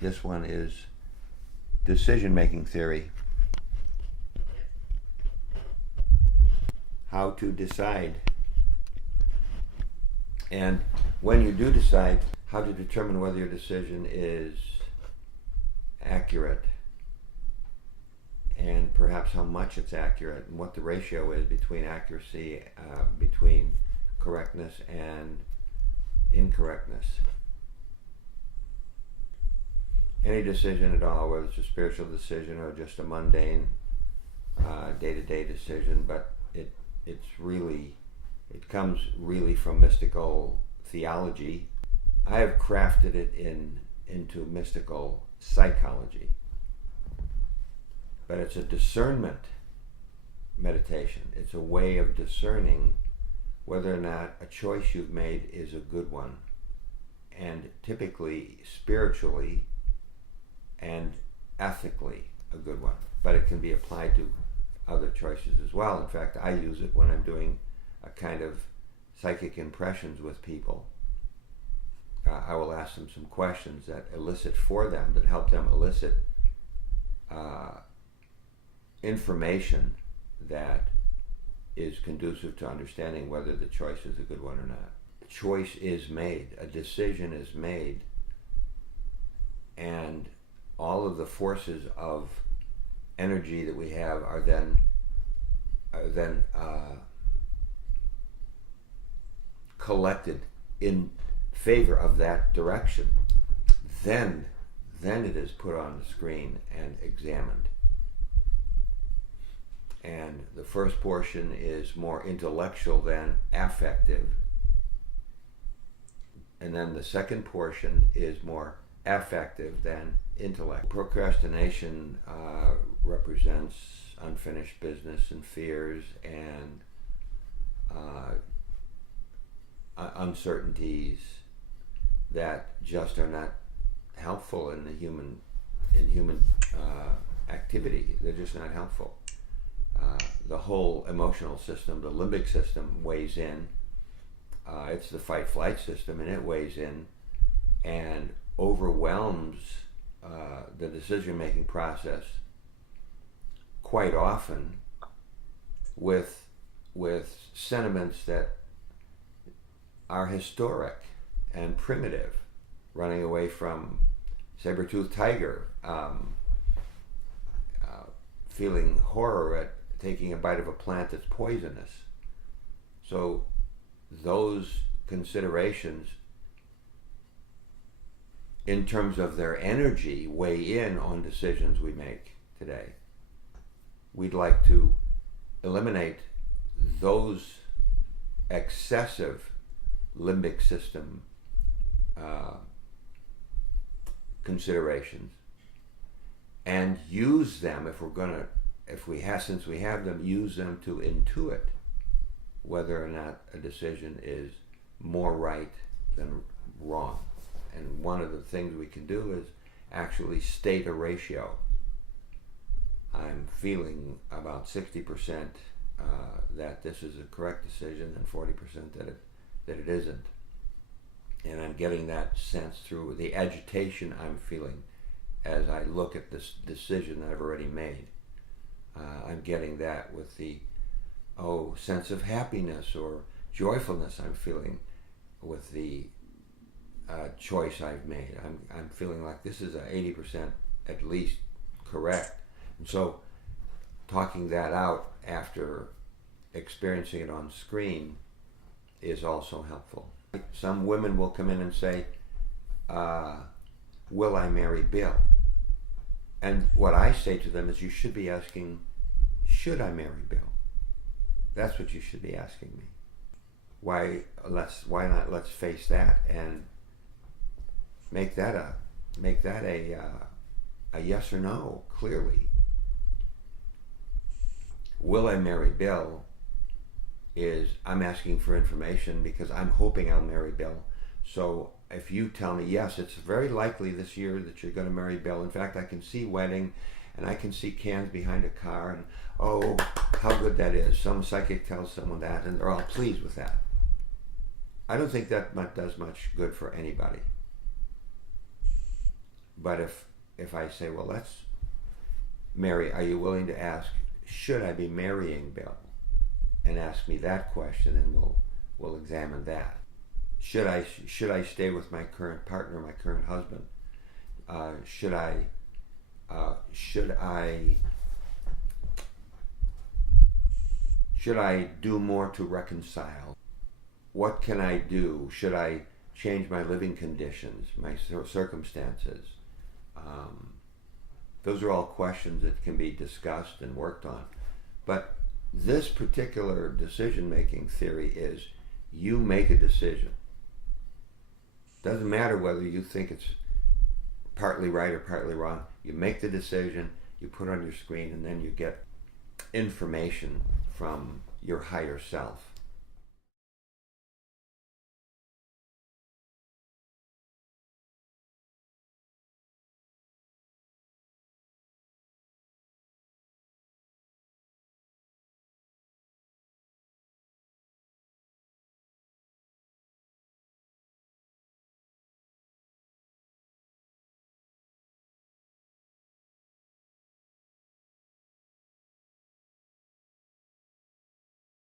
This one is decision-making theory. How to decide. And when you do decide, how to determine whether your decision is accurate, and perhaps how much it's accurate, and what the ratio is between accuracy, between correctness and incorrectness. Any decision at all, whether it's a spiritual decision or just a mundane day-to-day decision, but it comes really from mystical theology. I have crafted it into mystical psychology, but it's a discernment meditation. It's a way of discerning whether or not a choice you've made is a good one, and typically spiritually and ethically a good one, but it can be applied to other choices as well. In fact, I use it when I'm doing a kind of psychic impressions with people. I will ask them some questions that elicit for them, that help them elicit information that is conducive to understanding whether the choice is a good one or not. A choice is made, a decision is made, and all of the forces of energy that we have are then collected in favor of that direction. Then it is put on the screen and examined. And the first portion is more intellectual than affective. And then the second portion is more affective than intellect. Procrastination represents unfinished business and fears and uncertainties that just are not helpful in human activity. They're just not helpful. The whole emotional system, the limbic system, weighs in. It's the fight-flight system, and it weighs in and overwhelms the decision-making process quite often with sentiments that are historic and primitive, running away from saber-toothed tiger, feeling horror at taking a bite of a plant that's poisonous. So those considerations, in terms of their energy, weigh in on decisions we make today. We'd like to eliminate those excessive limbic system considerations and use them, since we have them, use them to intuit whether or not a decision is more right than wrong. And one of the things we can do is actually state a ratio. I'm feeling about 60% that this is a correct decision and 40% that it isn't. And I'm getting that sense through the agitation I'm feeling as I look at this decision that I've already made. I'm getting that with the sense of happiness or joyfulness I'm feeling with the choice I've made. I'm feeling like this is a 80% at least correct. And so talking that out after experiencing it on screen is also helpful. Some women will come in and say, will I marry Bill? And what I say to them is, you should be asking, should I marry Bill? That's what you should be asking me. Why not let's face that and make that a yes or no, clearly. Will I marry Bill is, I'm asking for information because I'm hoping I'll marry Bill. So if you tell me, yes, it's very likely this year that you're going to marry Bill. In fact, I can see wedding and I can see cans behind a car, and oh, how good that is. Some psychic tells someone that and they're all pleased with that. I don't think that does much good for anybody. But if I say, well, let's Mary, are you willing to ask, should I be marrying Bill? And ask me that question, and we'll examine that. Should I stay with my current partner, my current husband? Should I do more to reconcile? What can I do? Should I change my living conditions, my circumstances? Those are all questions that can be discussed and worked on. But this particular decision-making theory is you make a decision. Doesn't matter whether you think it's partly right or partly wrong. You make the decision, you put it on your screen, and then you get information from your higher self.